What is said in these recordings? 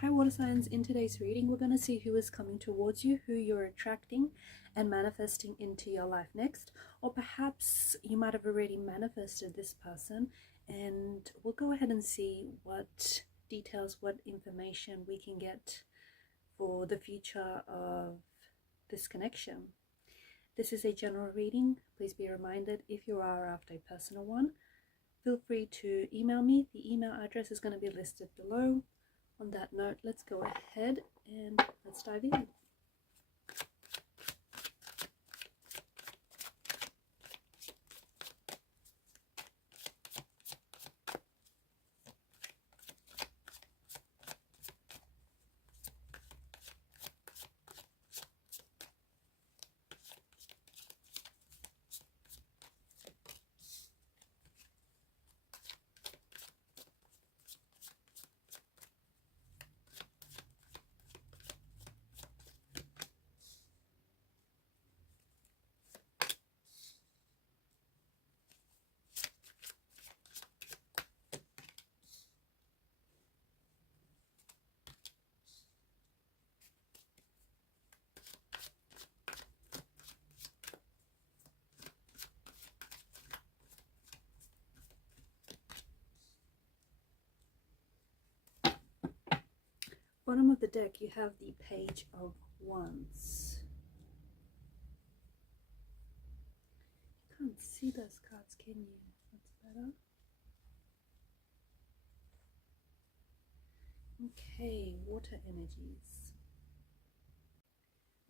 Hi water signs, in today's reading we're going to see who is coming towards you, who you're attracting and manifesting into your life next, or perhaps you might have already manifested this person, and we'll go ahead and see what details, what information we can get for the future of this connection. This is a general reading. Please be reminded, if you are after a personal one, feel free to email me. The email address is going to be listed below. On that note, let's go ahead and let's dive in. Bottom of the deck, you have the Page of Wands. You can't see those cards, can you? That's better. Okay, water energies.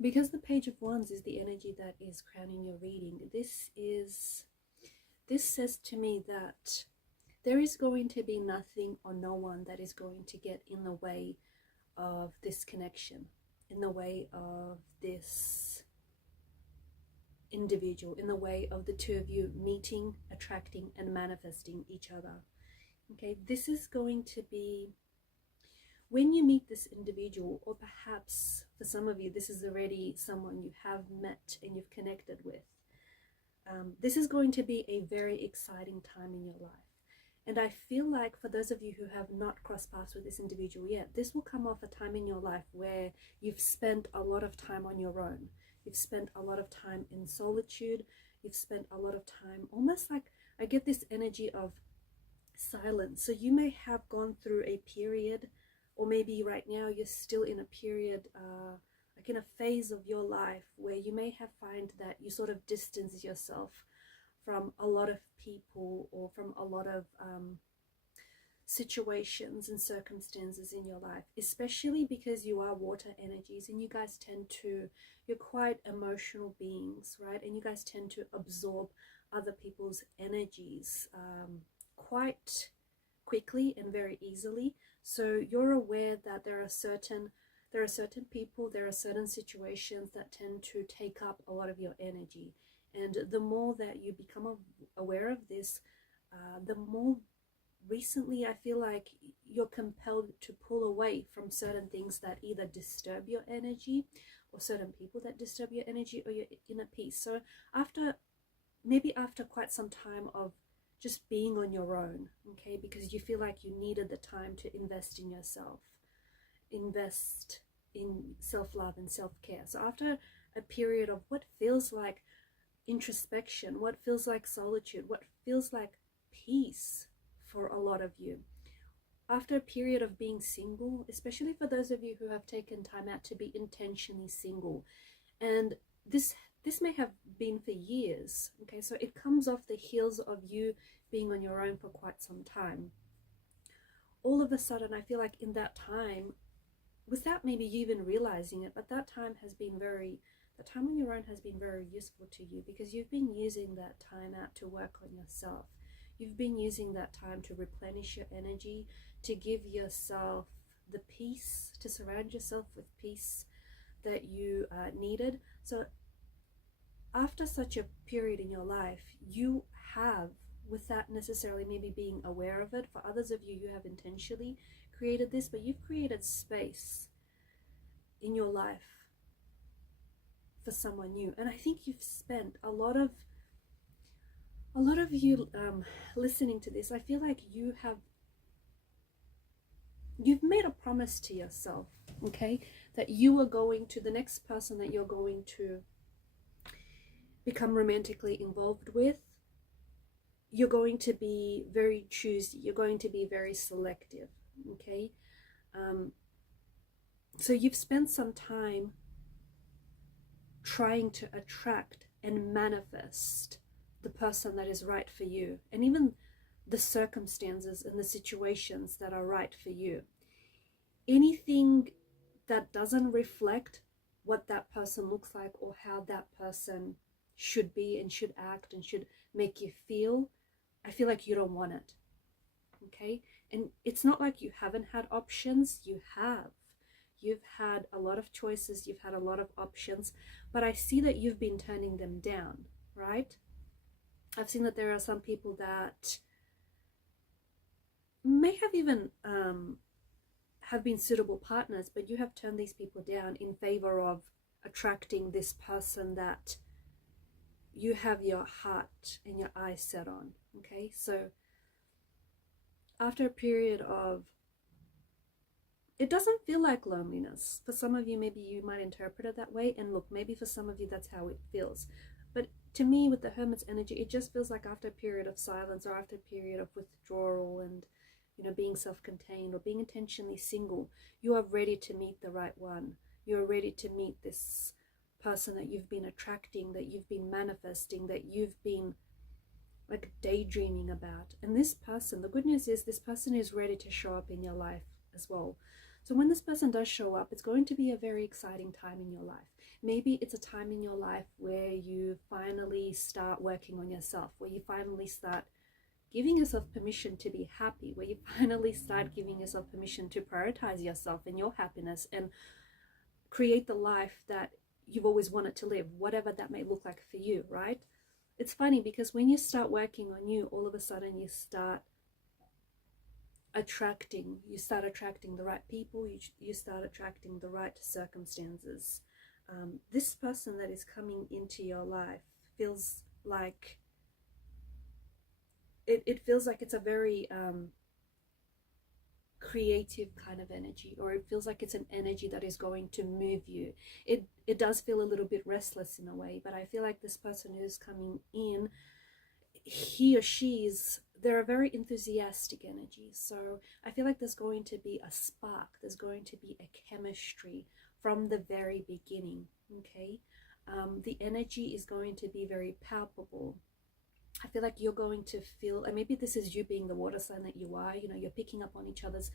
Because the Page of Wands is the energy that is crowning your reading, this says to me that there is going to be nothing or no one that is going to get in the way of this connection, in the way of this individual, in the way of the two of you meeting, attracting and manifesting each other. Okay, this is going to be when you meet this individual, or perhaps for some of you this is already someone you have met and you've connected with. This is going to be a very exciting time in your life. And I feel like for those of you who have not crossed paths with this individual yet, this will come off a time in your life where you've spent a lot of time on your own. You've spent a lot of time in solitude. You've spent a lot of time almost like, I get this energy of silence. So you may have gone through a period, or maybe right now you're still in a period, like in a phase of your life where you may have find that you sort of distance yourself from a lot of people, or from a lot of situations and circumstances in your life, especially because you are water energies and you guys you're quite emotional beings, right? And you guys tend to absorb other people's energies quite quickly and very easily. So you're aware that there are certain people, there are certain situations that tend to take up a lot of your energy. And the more that you become aware of this, the more recently I feel like you're compelled to pull away from certain things that either disturb your energy, or certain people that disturb your energy or your inner peace. So maybe after quite some time of just being on your own, okay, because you feel like you needed the time to invest in yourself, invest in self-love and self-care. So after a period of what feels like introspection, what feels like solitude, what feels like peace for a lot of you, after a period of being single, especially for those of you who have taken time out to be intentionally single, and this may have been for years, okay, so it comes off the heels of you being on your own for quite some time. All of a sudden I feel like in that time, without maybe you even realizing it, but that time on your own has been very useful to you, because you've been using that time out to work on yourself. You've been using that time to replenish your energy, to give yourself the peace, to surround yourself with peace that you needed. So after such a period in your life, you have, without necessarily maybe being aware of it, for others of you have intentionally created this, but you've created space in your life for someone new. And I think you've spent a lot of you listening to this, I feel like you have you've made a promise to yourself, okay, that you are going to, the next person that you're going to become romantically involved with, you're going to be very choosy, you're going to be very selective, okay? So you've spent some time trying to attract and manifest the person that is right for you, and even the circumstances and the situations that are right for you. Anything that doesn't reflect what that person looks like or how that person should be and should act and should make you feel, I feel like you don't want it, okay? And it's not like you haven't had options. You have. You've had a lot of choices, you've had a lot of options, but I see that you've been turning them down, right? I've seen that there are some people that may have even have been suitable partners, but you have turned these people down in favor of attracting this person that you have your heart and your eyes set on, okay? So after a period of, it doesn't feel like loneliness. For some of you, maybe you might interpret it that way. And look, maybe for some of you, that's how it feels. But to me, with the Hermit's energy, it just feels like after a period of silence or after a period of withdrawal and, you know, being self-contained or being intentionally single, you are ready to meet the right one. You are ready to meet this person that you've been attracting, that you've been manifesting, that you've been like daydreaming about. And this person, the good news is this person is ready to show up in your life as well. So when this person does show up, it's going to be a very exciting time in your life. Maybe it's a time in your life where you finally start working on yourself, where you finally start giving yourself permission to be happy, where you finally start giving yourself permission to prioritize yourself and your happiness and create the life that you've always wanted to live, whatever that may look like for you, right? It's funny because when you start working on you, all of a sudden you start attracting the right people, you start attracting the right circumstances. This person that is coming into your life feels like it feels like it's a very creative kind of energy, or it feels like it's an energy that is going to move you. It does feel a little bit restless in a way, but I feel like this person who's coming in, he or she's, they're a very enthusiastic energy. So I feel like there's going to be a spark, there's going to be a chemistry from the very beginning, okay? The energy is going to be very palpable. I feel like you're going to feel, and maybe this is you being the water sign that you are, you know, you're picking up on each other's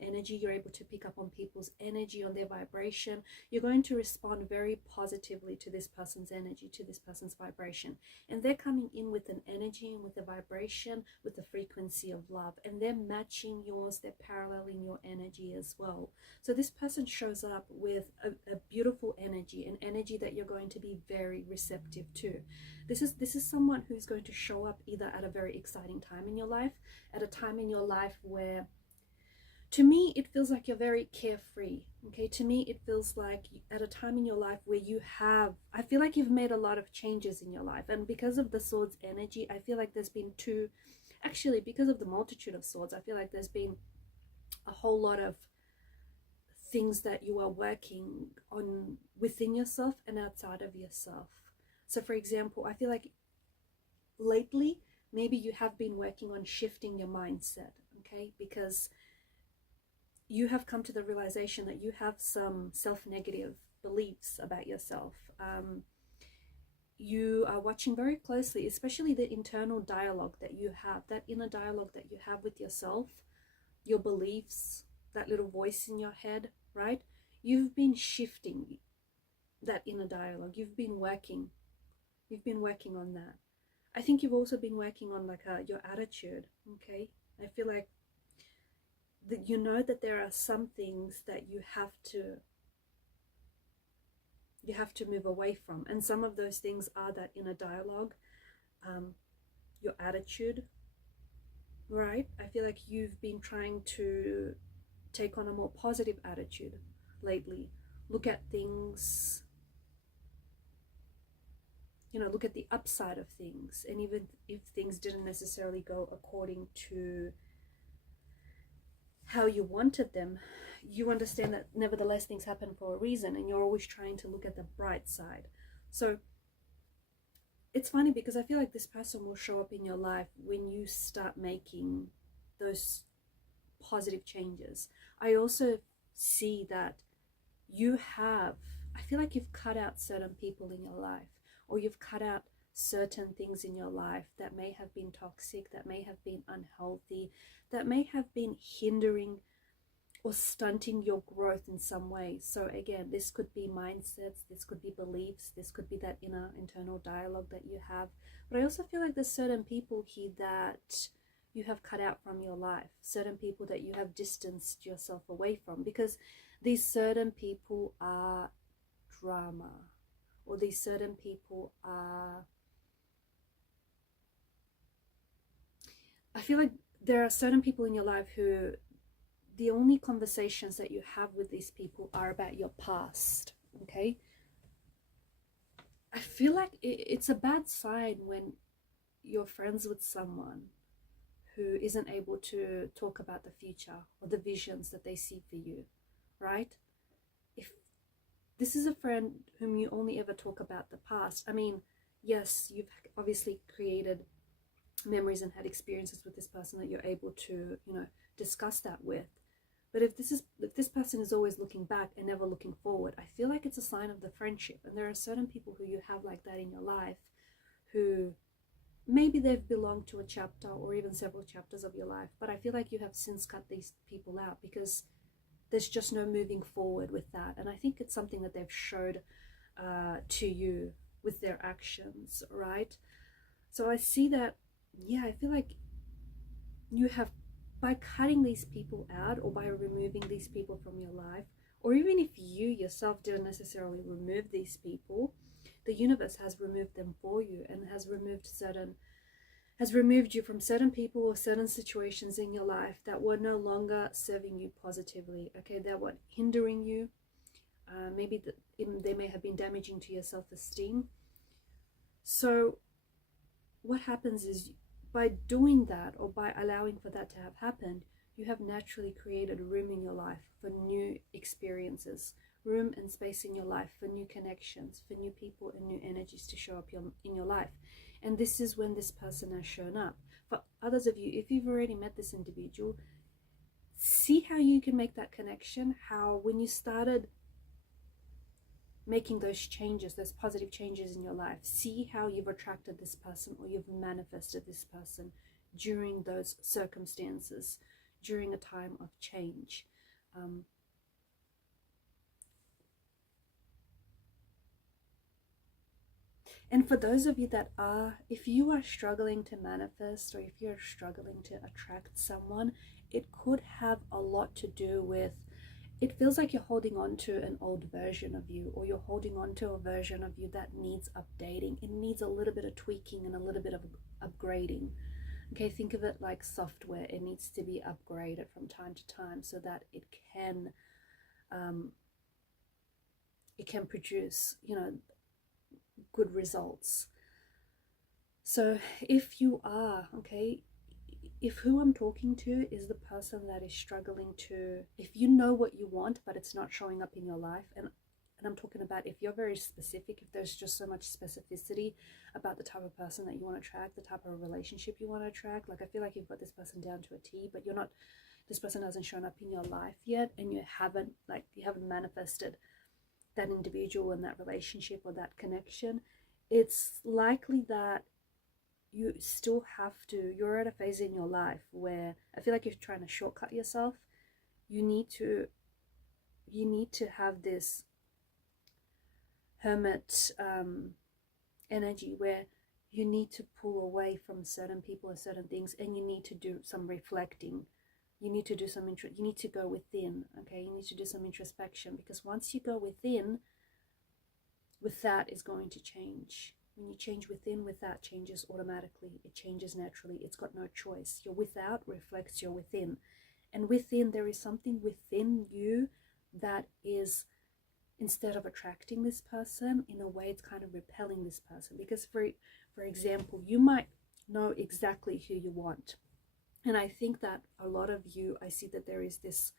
energy, you're able to pick up on people's energy, on their vibration. You're going to respond very positively to this person's energy, to this person's vibration. And they're coming in with an energy and with a vibration, with the frequency of love. And they're matching yours, they're paralleling your energy as well. So this person shows up with a beautiful energy, an energy that you're going to be very receptive to. This is someone who's going to show up either at a very exciting time in your life, at a time in your life where, to me, it feels like you're very carefree, okay? To me, it feels like at a time in your life where you have, I feel like you've made a lot of changes in your life. And because of the Swords energy, I feel like there's been actually, because of the multitude of swords, I feel like there's been a whole lot of things that you are working on within yourself and outside of yourself. So for example, I feel like lately, maybe you have been working on shifting your mindset, okay? Because you have come to the realization that you have some self-negative beliefs about yourself. You are watching very closely, especially the internal dialogue that you have, that inner dialogue that you have with yourself, your beliefs, that little voice in your head, right? You've been shifting that inner dialogue. You've been working on that. I think you've also been working on like your attitude, okay? I feel like that you know that there are some things that you have to move away from, and some of those things are that inner dialogue, your attitude, right? I feel like you've been trying to take on a more positive attitude lately. Look at things, you know, look at the upside of things, and even if things didn't necessarily go according to how you wanted them, you understand that nevertheless things happen for a reason, and you're always trying to look at the bright side. So it's funny because I feel like this person will show up in your life when you start making those positive changes. I also see that I feel like you've cut out certain people in your life, or you've cut out certain things in your life that may have been toxic, that may have been unhealthy, that may have been hindering or stunting your growth in some way. So again, this could be mindsets, this could be beliefs, this could be that inner internal dialogue that you have. But I also feel like there's certain people here that you have cut out from your life, certain people that you have distanced yourself away from, because these certain people are drama, or these certain people are, I feel like there are certain people in your life who the only conversations that you have with these people are about your past, okay? I feel like it's a bad sign when you're friends with someone who isn't able to talk about the future or the visions that they see for you, right? If this is a friend whom you only ever talk about the past, I mean, yes, you've obviously created memories and had experiences with this person that you're able to, discuss that with. But if this person is always looking back and never looking forward, I feel like it's a sign of the friendship. And there are certain people who you have like that in your life, who maybe they've belonged to a chapter or even several chapters of your life, but I feel like you have since cut these people out because there's just no moving forward with that. And I think it's something that they've showed to you with their actions, right? So I see that, yeah, I feel like you have, by cutting these people out or by removing these people from your life, or even if you yourself didn't necessarily remove these people, the universe has removed them for you and has removed you from certain people or certain situations in your life that were no longer serving you positively, okay? That were hindering you. Maybe they may have been damaging to your self-esteem. So what happens is, by doing that or by allowing for that to have happened, you have naturally created room in your life for new experiences, room and space in your life for new connections, for new people and new energies to show up in your life. And this is when this person has shown up. For others of you, if you've already met this individual, see how you can make that connection, how when you started making those changes, those positive changes in your life, see how you've attracted this person or you've manifested this person during those circumstances, during a time of change. And for those of you that are, if you are struggling to manifest, or if you're struggling to attract someone, it could have a lot to do with, it feels like you're holding on to an old version of you, or you're holding on to a version of you that needs updating. It needs a little bit of tweaking and a little bit of upgrading. Okay, think of it like software. It needs to be upgraded from time to time so that it can produce, good results. So if you are, okay, if who I'm talking to is the person that is struggling to, if you know what you want but it's not showing up in your life, and I'm talking about if you're very specific, if there's just so much specificity about the type of person that you want to attract, the type of relationship you want to attract, like I feel like you've got this person down to a T, but this person hasn't shown up in your life yet, and you haven't manifested that individual and that relationship or that connection, it's likely that you still have to, you're at a phase in your life where I feel like you're trying to shortcut yourself. You need to have this hermit energy where you need to pull away from certain people or certain things, and you need to do some reflecting. You need to do some you need to go within, okay? You need to do some introspection, because once you go within, with that is going to change. When you change within, with that changes automatically. It changes naturally. It's got no choice. Your without reflects your within. And within, there is something within you that is, instead of attracting this person, in a way it's kind of repelling this person. Because for example, you might know exactly who you want. And I think that a lot of you, I see that there is this,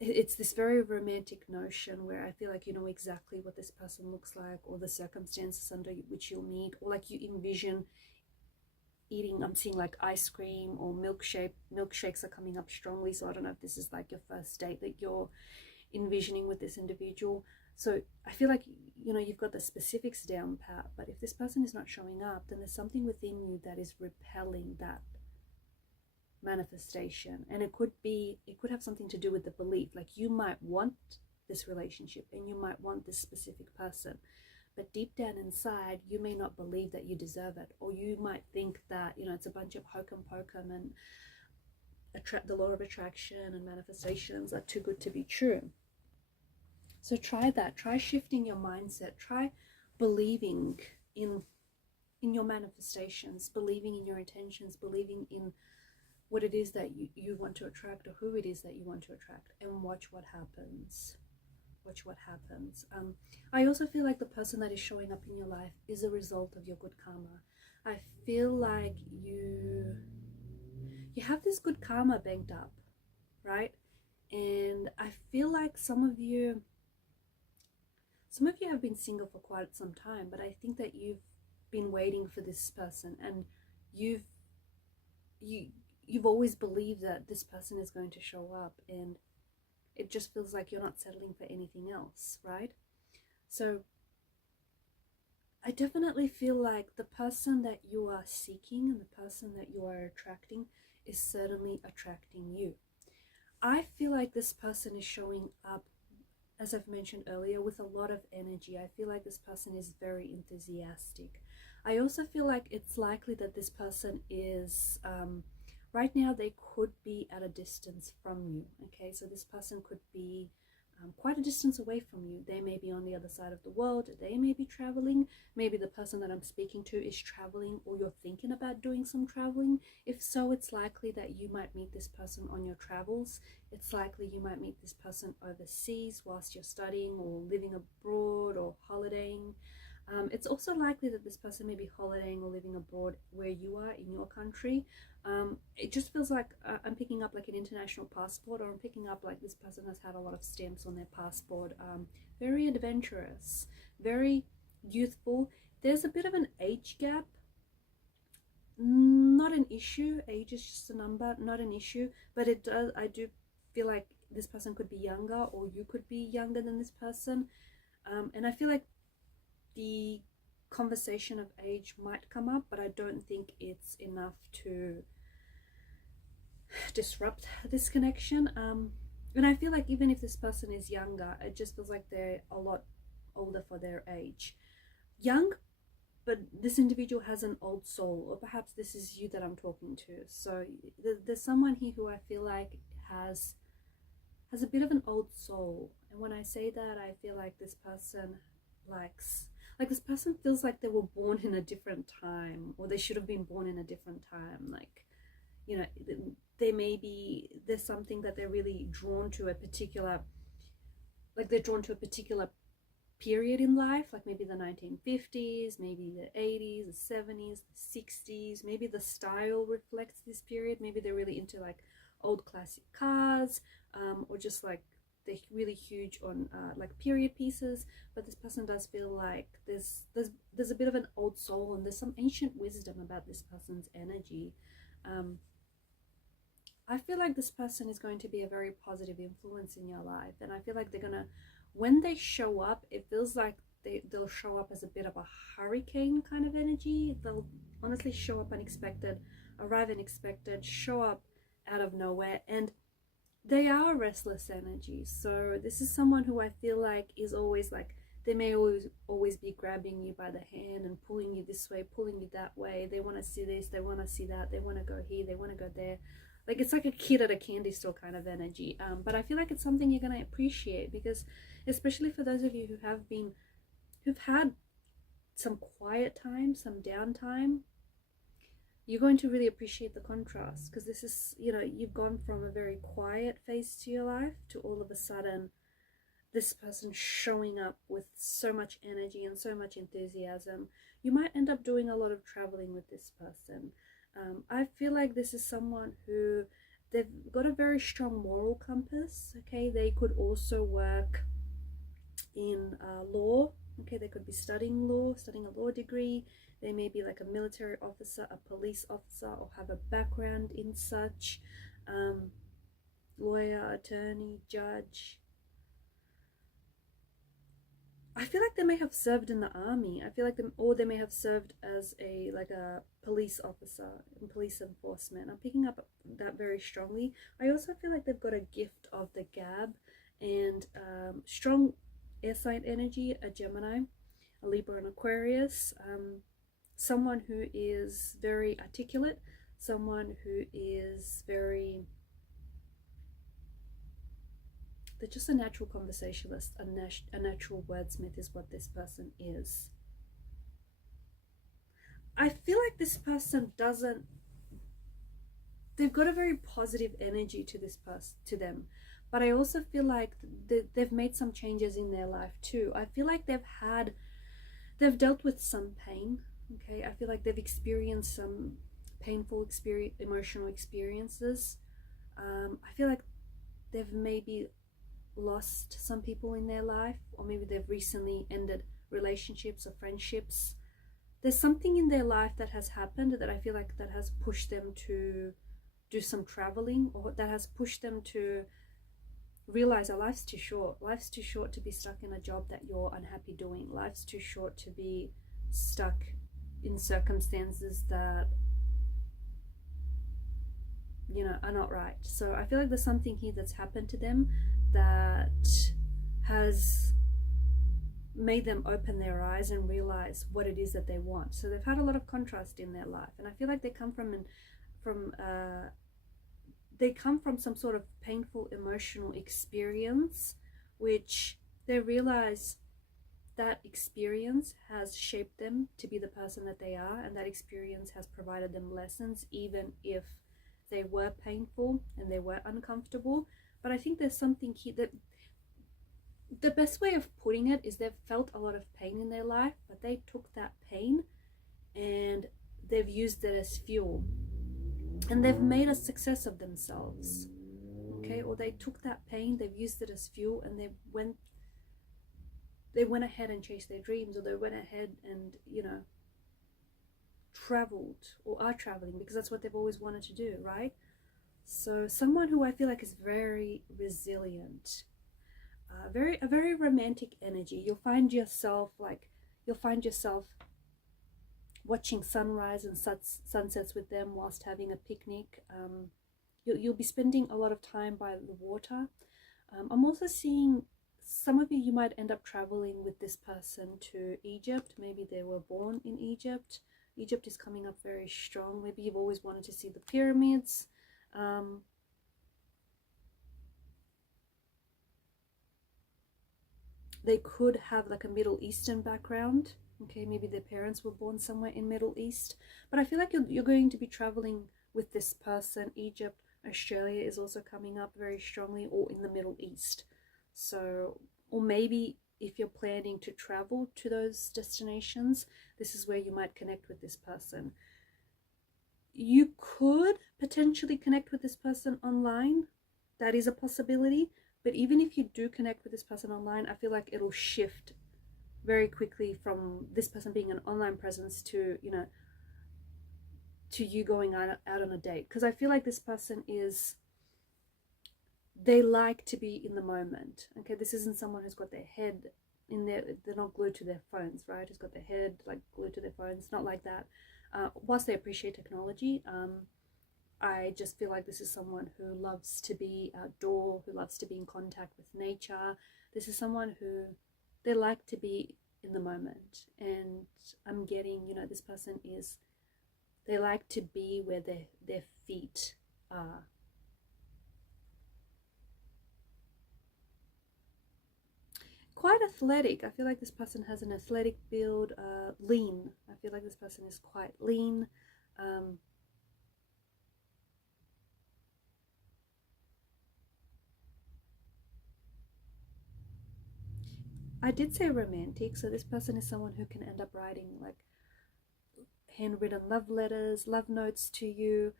it's this very romantic notion where I feel like you know exactly what this person looks like, or the circumstances under which you'll meet, or like you envision eating, I'm seeing like ice cream or milkshakes are coming up strongly. So I don't know if this is like your first date that you're envisioning with this individual. So I feel like, you know, you've got the specifics down pat, but if this person is not showing up, then there's something within you that is repelling that manifestation. And it could have something to do with the belief, like you might want this relationship and you might want this specific person, but deep down inside you may not believe that you deserve it, or you might think that, you know, it's a bunch of hokum pokum and the law of attraction and manifestations are too good to be true. So try that. Try shifting your mindset. Try believing in your manifestations, believing in your intentions, believing in what it is that you want to attract, or who it is that you want to attract, and watch what happens. Watch what happens. I also feel like the person that is showing up in your life is a result of your good karma. I feel like you have this good karma banked up, right? And I feel like some of you have been single for quite some time, but I think that you've been waiting for this person, and you've always believed that this person is going to show up, and it just feels like you're not settling for anything else, right? So I definitely feel like the person that you are seeking and the person that you are attracting is certainly attracting you. I feel like this person is showing up, as I've mentioned earlier, with a lot of energy. I feel like this person is very enthusiastic. I also feel like it's likely that this person is, right now they could be at a distance from you, okay? So this person could be quite a distance away from you. They may be on the other side of the world. They may be traveling. Maybe the person that I'm speaking to is traveling, or you're thinking about doing some traveling. If so, it's likely that you might meet this person on your travels. It's likely you might meet this person overseas whilst you're studying or living abroad or holidaying. It's also likely that this person may be holidaying or living abroad where you are in your country. It just feels like I'm picking up like an international passport, or I'm picking up like this person has had a lot of stamps on their passport. Very adventurous, very youthful. There's a bit of an age gap. Not an issue. Age is just a number, not an issue. But I do feel like this person could be younger, or you could be younger than this person. And I feel like the conversation of age might come up, but I don't think it's enough to disrupt this connection. And I feel like even if this person is younger, it just feels like they're a lot older for their age. Young, but this individual has an old soul, or perhaps this is you that I'm talking to. So there's someone here who I feel like has a bit of an old soul. And when I say that, I feel like this person this person feels like they were born in a different time, or they should have been born in a different time. Like, you know, there's something that they're really drawn to, a particular period in life, like maybe the 1950s, maybe the 80s, the 70s, the 60s. Maybe the style reflects this period. Maybe they're really into like old classic cars, or just like they're really huge on like period pieces. But this person does feel like there's a bit of an old soul, and there's some ancient wisdom about this person's energy. I feel like this person is going to be a very positive influence in your life, and I feel like they're gonna, when they show up, it feels like they'll show up as a bit of a hurricane kind of energy. They'll honestly show up unexpected, arrive unexpected, show up out of nowhere, and they are restless energy. So this is someone who I feel like is always like, they may always be grabbing you by the hand and pulling you this way, pulling you that way. They want to see this, they want to see that, they want to go here, they want to go there. Like, it's like a kid at a candy store kind of energy. But I feel like it's something you're going to appreciate, because especially for those of you who've had some quiet time, some downtime, you're going to really appreciate the contrast. Because this is, you know, you've gone from a very quiet phase to your life to all of a sudden this person showing up with so much energy and so much enthusiasm. You might end up doing a lot of traveling with this person. I feel like this is someone who they've got a very strong moral compass. Okay, they could also work in law. Okay, they could be studying law, studying a law degree. They may be like a military officer, a police officer, or have a background in such. Lawyer, attorney, judge. I feel like they may have served in the army. I feel like them, or they may have served as a police officer in police enforcement. I'm picking up that very strongly. I also feel like they've got a gift of the gab and strong air sign energy, a Gemini, a Libra, and Aquarius. Someone who is very articulate, someone who is very, they're just a natural conversationalist, a natural wordsmith is what this person is. I feel like this person doesn't, they've got a very positive energy to this person, to them, but I also feel like they've made some changes in their life too. I feel like they've dealt with some pain. Okay, I feel like they've experienced some painful emotional experiences. I feel like they've maybe lost some people in their life, or maybe they've recently ended relationships or friendships. There's something in their life that has happened that I feel like that has pushed them to do some traveling, or that has pushed them to realize that life's too short. Life's too short to be stuck in a job that you're unhappy doing. Life's too short to be stuck in circumstances that, you know, are not right. So I feel like there's something here that's happened to them that has made them open their eyes and realize what it is that they want. So they've had a lot of contrast in their life, and I feel like they come from some sort of painful emotional experience, which they realize that experience has shaped them to be the person that they are, and that experience has provided them lessons, even if they were painful and they were uncomfortable. But I think there's something here that the best way of putting it is they've felt a lot of pain in their life, but they took that pain and they've used it as fuel, and they've made a success of themselves. Okay, or they took that pain, they've used it as fuel, and they went ahead and chased their dreams, or they went ahead and, you know, traveled, or are traveling, because that's what they've always wanted to do, right? So someone who I feel like is very resilient, a very romantic energy. You'll find yourself watching sunrise and sunsets with them whilst having a picnic. You'll be spending a lot of time by the water. I'm also seeing some of you might end up traveling with this person to Egypt. Maybe they were born in Egypt. Egypt is coming up very strong. Maybe you've always wanted to see the pyramids. They could have like a Middle Eastern background. Okay, maybe their parents were born somewhere in Middle East. But I feel like you're going to be traveling with this person. Egypt, Australia is also coming up very strongly, or in the Middle East. So, or maybe if you're planning to travel to those destinations, this is where you might connect with this person. You could potentially connect with this person online. That is a possibility. But even if you do connect with this person online, I feel like it'll shift very quickly from this person being an online presence to, you know, to you going out on a date. Because I feel like this person is, they like to be in the moment. Okay, this isn't someone who's got their head in there, they're not glued to their phones, right? Who's got their head like glued to their phones, not like that. Whilst they appreciate technology, I just feel like this is someone who loves to be outdoor, who loves to be in contact with nature. This is someone who, they like to be in the moment. And I'm getting, you know, this person is, they like to be where their feet are. Quite athletic. I feel like this person has an athletic build, lean. I feel like this person is quite lean. I did say romantic, so this person is someone who can end up writing like handwritten love letters, love notes to you.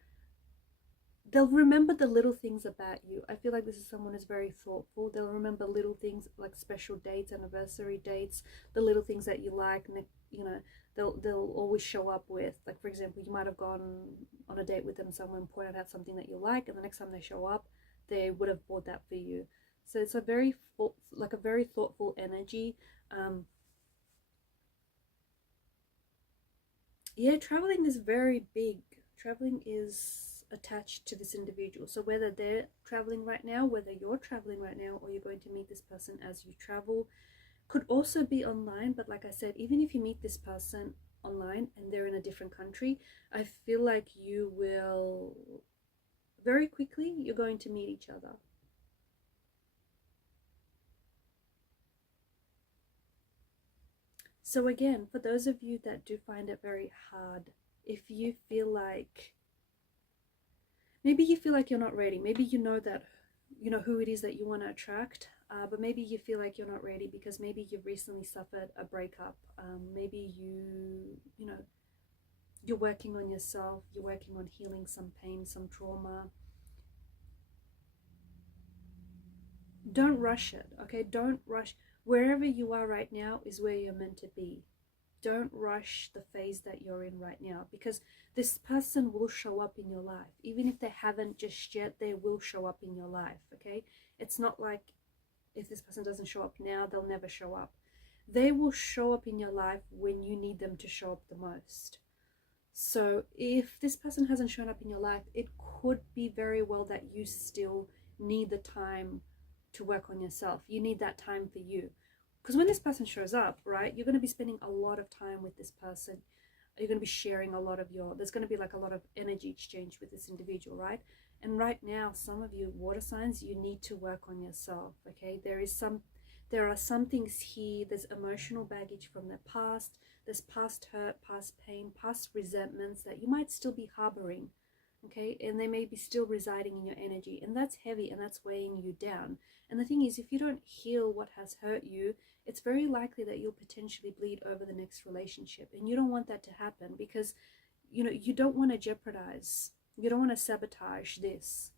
They'll remember the little things about you. I feel like this is someone who's very thoughtful. They'll remember little things like special dates, anniversary dates, the little things that you like, and you know, they'll always show up with, like, for example, you might have gone on a date with them, someone pointed out something that you like, and the next time they show up, they would have bought that for you. So it's a very thoughtful energy. Yeah, traveling is very big. Traveling is attached to this individual. So whether they're traveling right now, whether you're traveling right now, or you're going to meet this person as you travel, could also be online. But like I said, even if you meet this person online and they're in a different country, I feel like you will very quickly, you're going to meet each other. So again, for those of you that do find it very hard, if you feel like, maybe you feel like you're not ready, maybe you know that, you know who it is that you want to attract, but maybe you feel like you're not ready because maybe you've recently suffered a breakup. Maybe you know, you're working on yourself, you're working on healing some pain, some trauma. Don't rush it, okay? Don't rush. Wherever you are right now is where you're meant to be. Don't rush the phase that you're in right now, because this person will show up in your life. Even if they haven't just yet, they will show up in your life, okay? It's not like if this person doesn't show up now, they'll never show up. They will show up in your life when you need them to show up the most. So if this person hasn't shown up in your life, it could be very well that you still need the time to work on yourself. You need that time for you. Because when this person shows up, right, you're going to be spending a lot of time with this person. You're going to be sharing a lot of there's going to be like a lot of energy exchange with this individual, right? And right now, some of you water signs, you need to work on yourself, okay? There are some things here. There's emotional baggage from the past. There's past hurt, past pain, past resentments that you might still be harboring, okay? And they may be still residing in your energy, and that's heavy and that's weighing you down. And the thing is, if you don't heal what has hurt you, it's very likely that you'll potentially bleed over the next relationship. And you don't want that to happen, because, you know, you don't want to jeopardize, you don't want to sabotage this.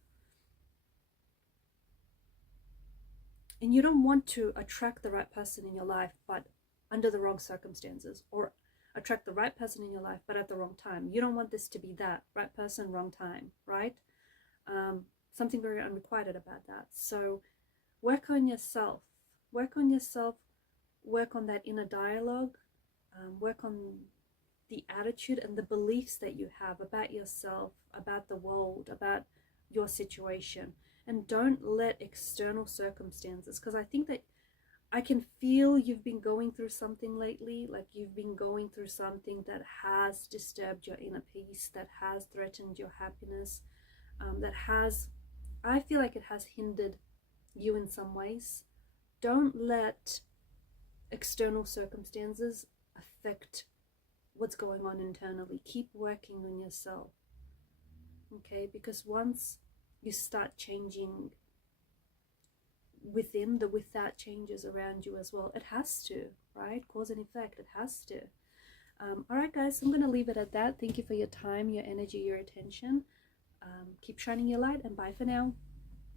And you don't want to attract the right person in your life, but under the wrong circumstances, or attract the right person in your life, but at the wrong time. You don't want this to be that right person, wrong time, right? Something very unrequited about that. So work on yourself, work on yourself, work on that inner dialogue, work on the attitude and the beliefs that you have about yourself, about the world, about your situation. And don't let external circumstances, because I think that I can feel you've been going through something lately, like you've been going through something that has disturbed your inner peace, that has threatened your happiness, I feel like it has hindered you in some ways. Don't let external circumstances affect what's going on internally. Keep working on yourself, okay? Because once you start changing within, the without changes around you as well. It has to, right? Cause and effect, it has to. All right, guys, I'm going to leave it at that. Thank you for your time, your energy, your attention. Keep shining your light, and bye for now.